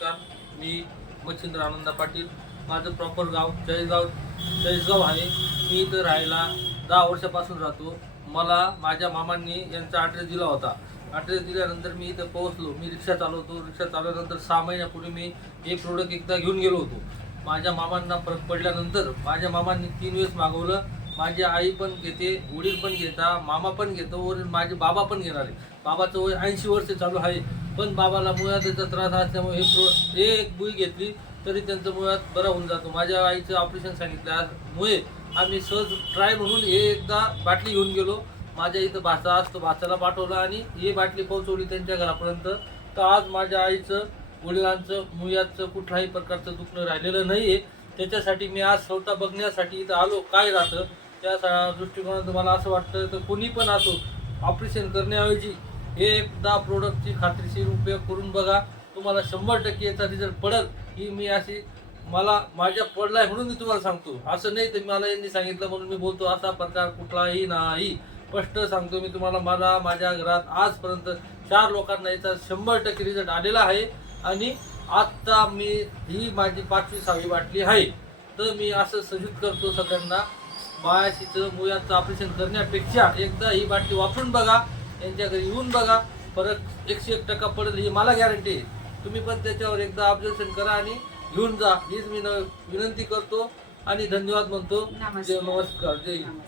नमस्कार. मी मच्छिंद्र आनंदा पाटील. माझं प्रॉपर गाव चाळीसगाव आहे. मी इथं राहायला 10 वर्षापासून राहतो. मला माझ्या मामांनी यांचा ॲड्रेस दिला होता. ॲड्रेस दिल्यानंतर मी इथं पोहोचलो. मी रिक्षा चालवतो. रिक्षा चालवल्यानंतर 6 महिन्यापूर्वी मी हे प्रोडक्ट एकदा घेऊन गेलो होतो. माझ्या मामांना फरक पडल्यानंतर माझ्या मामांनी 3 वेळेस मागवलं. माझी आई पण घेते, वडील पण घेता, मामा पण घेतो, वरील माझे बाबा पण घेणार आहे. बाबाचं वय 80 वर्ष चालू आहे. पण बाबाला मुळाचा त्रास असल्यामुळे एक बुई घेतली तरी त्यांचं मुळात बरं होऊन जातो. माझ्या आईचं ऑपरेशन सांगितल्यामुळे आम्ही सहज ट्राय म्हणून हे एकदा बाटली घेऊन गेलो. माझ्या इथं भाचा असतो, भाचाला पाठवलं आणि ही बाटली पोहोचवली त्यांच्या घरापर्यंत. तर आज माझ्या आईचं, वडिलांचं, मुळाचं कुठल्याही प्रकारचं दुखणं राहिलेलं नाही आहे. त्याच्यासाठी मी आज स्वतः बघण्यासाठी इथं आलो काय राहतं. त्या दृष्टिकोनातून मला असं वाटतं तर कोणी पण असो, ऑपरेशन करण्याऐवजी हे एकदा प्रोडक्टची खात्रीशीर उपयोग करून बघा. तुम्हाला 100% याचा रिझल्ट पडेल. ही मी अशी माझ्या पडलाय म्हणून मी तुम्हाला सांगतो. असं नाही तर मला यांनी सांगितलं म्हणून मी बोलतो, असा प्रकार कुठलाही नाही. स्पष्ट सांगतो मी तुम्हाला. माझ्या घरात आजपर्यंत 4 लोकांना याचा 100% रिझल्ट आलेला आहे. आणि आत्ता ही माझी 5वी-6वी बाटली आहे. तर मी असं सजेस्ट करतो सगळ्यांना, बायाशीचं मुळाचं ऑपरेशन करण्यापेक्षा एकदा ही बाटली वापरून बघा. यांच्या घरी येऊन बघा. फरक 101% पडेल ही मला गॅरंटी आहे. तुम्ही पण त्याच्यावर एकदा ऑब्झर्वेशन करा आणि घेऊन जा. हीच मी विनंती करतो आणि धन्यवाद म्हणतो. नमस्कार. नमस्कार. जय हिंद.